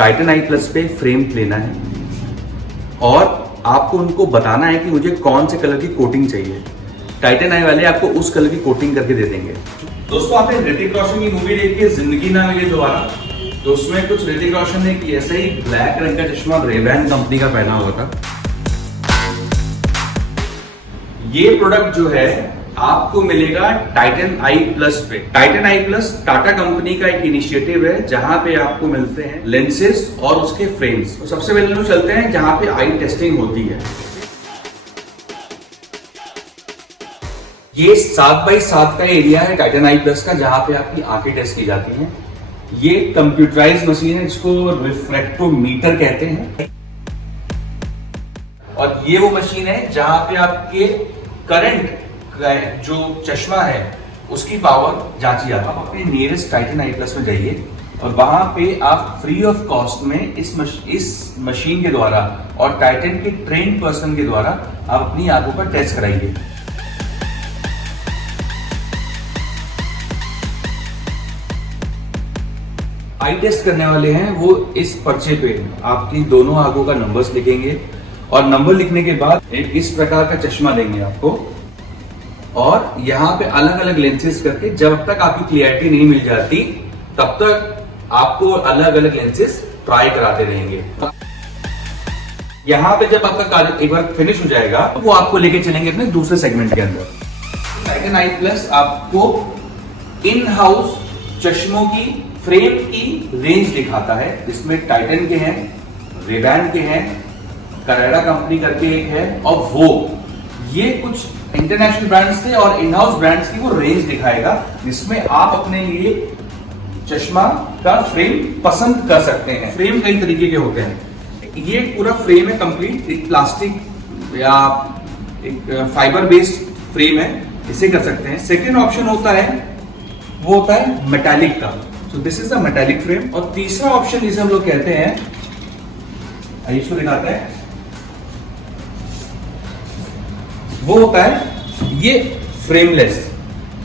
Titan आई plus पे frame लेना है और आपको उनको बताना है कि मुझे कौन से कलर की कोटिंग चाहिए। टाइटन आई वाले आपको उस कलर की कोटिंग करके दे देंगे। दोस्तों, आपने ऋतिक रोशन की मूवी देखी है जिंदगी ना मिले दोबारा, तो उसमें कुछ ऋतिक रोशन ने ऐसा ही ब्लैक रंग का चश्मा रेबैन कंपनी का पहना हुआ था। ये प्रोडक्ट जो है आपको मिलेगा टाइटन आई प्लस पे। टाइटन आई प्लस टाटा कंपनी का एक इनिशिएटिव है जहां पे आपको मिलते हैं लेंसेज और उसके फ्रेम्स। तो सबसे पहले लोग चलते हैं जहां पे आई टेस्टिंग होती है। ये 7x7 का एरिया है टाइटन आई प्लस का, जहां पे आपकी आंखें टेस्ट की जाती हैं। ये कंप्यूटराइज्ड मशीन है जिसको रिफ्रैक्टोमीटर कहते हैं, और ये वो मशीन है जहां पे आपके करंट जो चश्मा है उसकी पावर जांची जाती है। आप अपने नियरेस्ट टाइटन आई प्लस में जाइए और वहां पे आप फ्री ऑफ कॉस्ट में इस मशीन के द्वारा और टाइटन के ट्रेन्ड पर्सन के द्वारा आप अपनी आंखों का टेस्ट कराइए। आई टेस्ट करने वाले हैं वो इस पर्चे पे आपकी दोनों आंखों का नंबर्स लिखेंगे और नंबर लिखने के बाद एक इस प्रकार का चश्मा देंगे आपको, और यहाँ पे अलग अलग लेंसेज करके जब तक आपकी क्लियरिटी नहीं मिल जाती तब तक आपको अलग अलग लेंसेज ट्राई कराते रहेंगे। यहाँ पे जब आपका कार्य एक बार फिनिश हो जाएगा तो वो आपको लेके चलेंगे अपने दूसरे सेगमेंट के अंदर। टाइटन आई प्लस आपको इन हाउस चश्मों की फ्रेम की रेंज दिखाता है, जिसमें टाइटन के हैं, रेबैन के हैं, करेरा कंपनी करके एक है, और वो ये कुछ इंटरनेशनल ब्रांड्स थे और इन हाउस ब्रांड्स की वो रेंज दिखाएगा, जिसमें आप अपने लिए चश्मा का फ्रेम पसंद कर सकते हैं। फ्रेम कई तरीके के होते हैं। ये पूरा फ्रेम है कंप्लीट, एक प्लास्टिक या एक फाइबर बेस्ड फ्रेम है, इसे कर सकते हैं। सेकेंड ऑप्शन होता है वो होता है मेटालिक का, so this is a metallic frame. और तीसरा ऑप्शन जिसे हम लोग कहते हैं, इसको दिखाते हैं, वो होता है ये फ्रेमलेस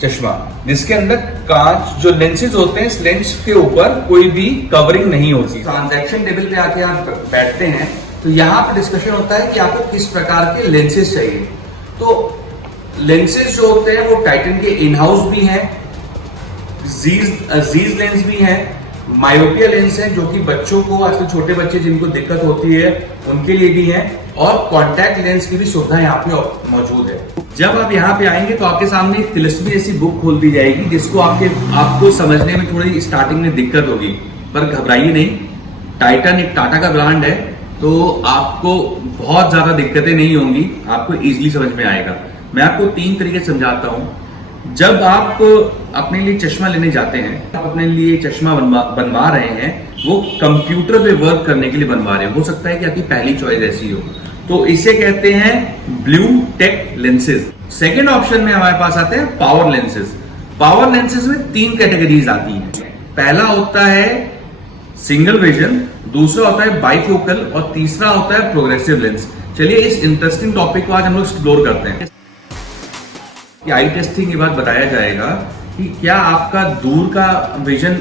चश्मा, जिसके अंदर कांच जो लेंसेज होते हैं, इस लेंस के ऊपर कोई भी कवरिंग नहीं होती। ट्रांजैक्शन टेबल पे आके आप बैठते हैं तो यहाँ पर डिस्कशन होता है कि आपको किस प्रकार के लेंसेज चाहिए। तो लेंसेज जो होते हैं वो टाइटन के इन हाउस भी हैं, जीज लेंस भी है, मायोपिया लेंस है जो कि बच्चों को, आजकल छोटे बच्चे जिनको दिक्कत होती है उनके लिए भी है, और कॉन्टैक्ट लेंस की भी सुविधा यहाँ पे मौजूद है। जब आप यहाँ पे आएंगे तो आपके सामने एक तिलस्मी ऐसी बुक खोल दी जाएगी जिसको आपको समझने में थोड़ी स्टार्टिंग में दिक्कत होगी, पर घबराइए नहीं। टाइटन एक टाटा का ब्रांड है तो आपको बहुत ज्यादा दिक्कतें नहीं होंगी, आपको इजीली समझ में आएगा। मैं आपको 3 तरीके समझाता हूँ। जब आप अपने लिए चश्मा लेने जाते हैं, आप अपने लिए चश्मा बनवा रहे हैं, वो कंप्यूटर पे वर्क करने के लिए बनवा रहे हो सकता है कि आपकी पहली चॉइस ऐसी हो, तो इसे कहते हैं blue tech lenses. Second option में हमारे पास आते हैं पावर लेंसेज। पावर लेंसेज में 3 कैटेगरीज आती हैं। पहला होता है सिंगल विजन, दूसरा होता है बाइफोकल, और तीसरा होता है प्रोग्रेसिव लेंस। चलिए इस इंटरेस्टिंग टॉपिक को आज हम लोग एक्सप्लोर करते हैं। आई टेस्टिंग के बाद बताया जाएगा कि क्या आपका दूर का विजन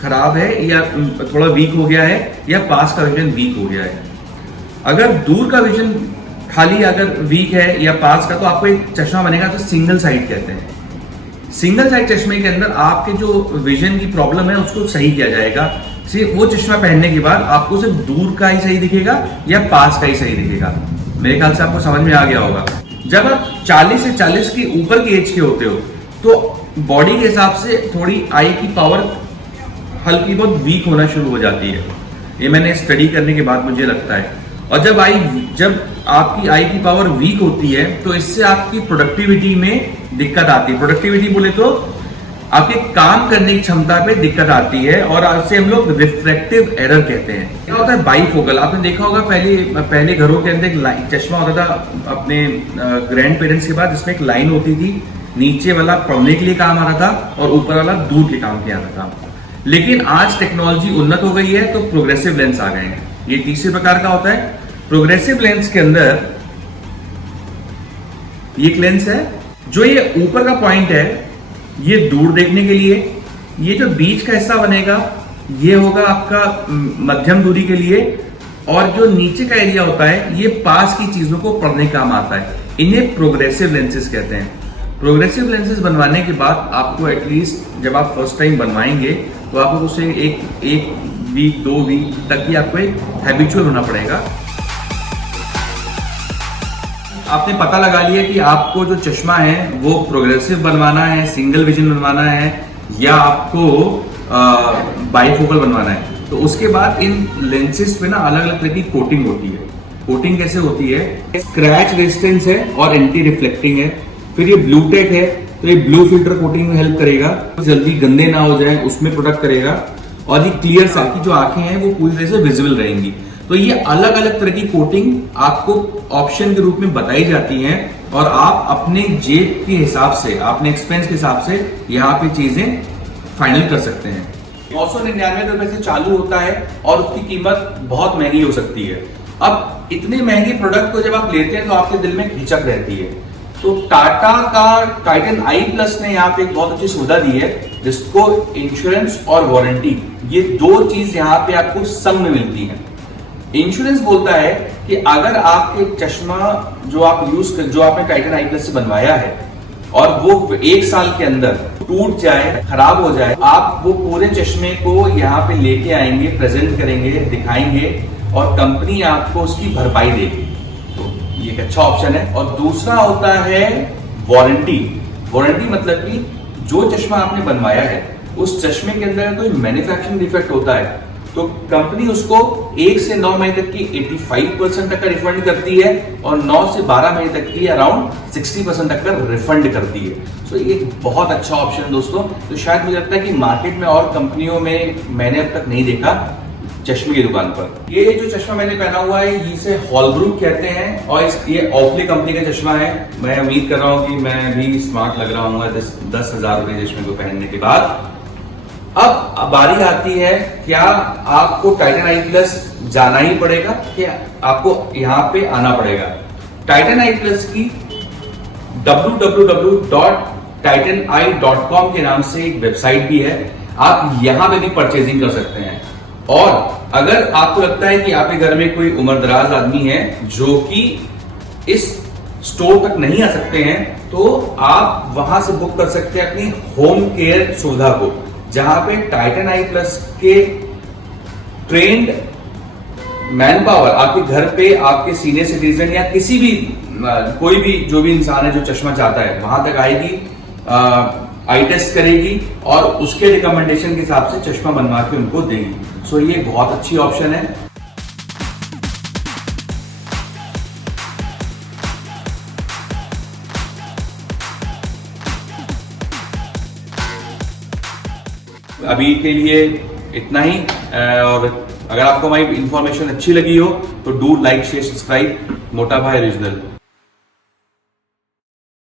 खराब है या थोड़ा वीक हो गया है, या पास का विजन वीक हो गया है। अगर दूर का विजन खाली अगर वीक है या पास का, तो आपको एक चश्मा बनेगा तो सिंगल साइड कहते हैं। सिंगल साइड चश्मे के अंदर आपके जो विजन की प्रॉब्लम है उसको सही किया जाएगा। सिर्फ वो चश्मा पहनने के बाद आपको सिर्फ दूर का ही सही दिखेगा या पास का ही सही दिखेगा। मेरे ख्याल से आपको समझ में आ गया होगा। जब आप 40 से 40 के ऊपर की एज के होते हो तो बॉडी के हिसाब से थोड़ी आई की पावर हल्की बहुत वीक होना शुरू हो जाती है, ये मैंने स्टडी करने के बाद मुझे लगता है। और जब आपकी आई की पावर वीक होती है तो इससे आपकी प्रोडक्टिविटी में दिक्कत आती है। प्रोडक्टिविटी बोले तो आपके काम करने की क्षमता पे दिक्कत आती है, और इसे हम लोग रिफ्रैक्टिव एरर कहते हैं। क्या होता है बाइफोकल, आपने देखा होगा पहले घरों के अंदर एक चश्मा होता था अपने ग्रैंड पेरेंट्स के पास, जिसमें एक लाइन होती थी, नीचे वाला पढ़ने के लिए काम आ रहा था और ऊपर वाला दूर के काम के आ रहा था। लेकिन आज टेक्नोलॉजी उन्नत हो गई है तो प्रोग्रेसिव लेंस आ गए हैं। ये तीसरे प्रकार का होता है। प्रोग्रेसिव लेंस के अंदर ये एक लेंस है, जो ये ऊपर का पॉइंट है ये दूर देखने के लिए, ये जो बीच का हिस्सा बनेगा ये होगा आपका मध्यम दूरी के लिए, और जो नीचे का एरिया होता है ये पास की चीजों को पढ़ने काम आता है। इन्हें प्रोग्रेसिव लेंसेज कहते हैं। प्रोग्रेसिव लेंसेज बनवाने के बाद आपको एटलीस्ट जब आप फर्स्ट टाइम बनवाएंगे तो आपको उसे एक वीक 2 वीक तक ही आपको एक हैबिचुअल होना पड़ेगा। आपने पता लगा लिया कि आपको जो चश्मा है वो प्रोग्रेसिव बनवाना है, सिंगल विजन बनवाना है, या आपको बाइफोकल बनवाना है। तो उसके बाद इन लेंसेज पे ना अलग अलग तरह की कोटिंग होती है। कोटिंग कैसे होती है? स्क्रैच रेजिस्टेंस है और एंटी रिफ्लेक्टिंग है। फिर ये ब्लू टेक है, तो ये ब्लू फिल्टर कोटिंग में हेल्प करेगा, जल्दी गंदे ना हो जाए उसमें प्रोटेक्ट करेगा। और ये क्लियर सा की जो आंखें हैं वो पूरी तरह से विजिबल रहेंगी। तो ये अलग अलग तरह की कोटिंग आपको ऑप्शन के रूप में बताई जाती हैं, और आप अपने जेब के हिसाब से, अपने एक्सपेंस के हिसाब से यहाँ पे चीजें फाइनल कर सकते हैं। 999 रुपए से चालू होता है और उसकी कीमत बहुत महंगी हो सकती है। अब इतने महंगे प्रोडक्ट को जब आप लेते हैं तो आपके दिल में हिचक रहती है। तो टाटा का टाइटन आई प्लस ने यहाँ पे एक बहुत अच्छी सुविधा दी है, जिसको इंश्योरेंस और वारंटी, ये 2 चीज यहाँ पे आपको संग में मिलती है। इंश्योरेंस बोलता है कि अगर आपके चश्मा जो आपने टाइटन आई प्लस से बनवाया है और वो 1 साल के अंदर टूट जाए, खराब हो जाए, आप वो पूरे चश्मे को यहाँ पे लेके आएंगे, प्रेजेंट करेंगे, दिखाएंगे और कंपनी आपको उसकी भरपाई देगी। तो ये एक अच्छा ऑप्शन है। और दूसरा होता है वारंटी। वारंटी मतलब कि जो चश्मा आपने बनवाया है उस चश्मे के अंदर कोई मैन्युफैक्चरिंग डिफेक्ट होता है तो कंपनी उसको 1 से 9 महीने तक की 85% तक का रिफंड करती है, और 9 से 12 महीने तक की अराउंड 60% तक का रिफंड करती है। तो ये एक बहुत अच्छा ऑप्शन है दोस्तों। तो शायद मुझे लगता है कि मार्केट में और कंपनियों में मैंने अब तक नहीं देखा चश्मे की दुकान पर। ये जो चश्मा मैंने पहना हुआ है इसे हॉलब्रूक कहते हैं, और ये ऑफली कंपनी का चश्मा है। मैं उम्मीद कर रहा हूँ कि मैं भी स्मार्ट लग रहा हूँ 10,000 रुपए चश्मे को पहनने के बाद। अब बारी आती है, क्या आपको टाइटन आई प्लस जाना ही पड़ेगा, क्या आपको यहां पे आना पड़ेगा? टाइटन आई प्लस की www.titaneye.com के नाम से एक वेबसाइट भी है, आप यहां पे भी परचेजिंग कर सकते हैं। और अगर आपको लगता है कि आपके घर में कोई उम्रदराज आदमी है जो कि इस स्टोर तक नहीं आ सकते हैं, तो आप वहां से बुक कर सकते हैं अपनी होम केयर सुविधा को, जहां पे टाइटन आई प्लस के ट्रेंड मैन पावर आपके घर पे, आपके सीनियर सिटीजन या किसी भी कोई भी जो भी इंसान है जो चश्मा चाहता है वहां तक आएगी, आई टेस्ट करेगी और उसके रिकमेंडेशन के हिसाब से चश्मा बनवा के उनको देगी। सो ये बहुत अच्छी ऑप्शन है। अभी के लिए इतना ही, और अगर आपको हमारी इंफॉर्मेशन अच्छी लगी हो तो डू लाइक शेयर सब्सक्राइब मोटा भाई ओरिजिनल।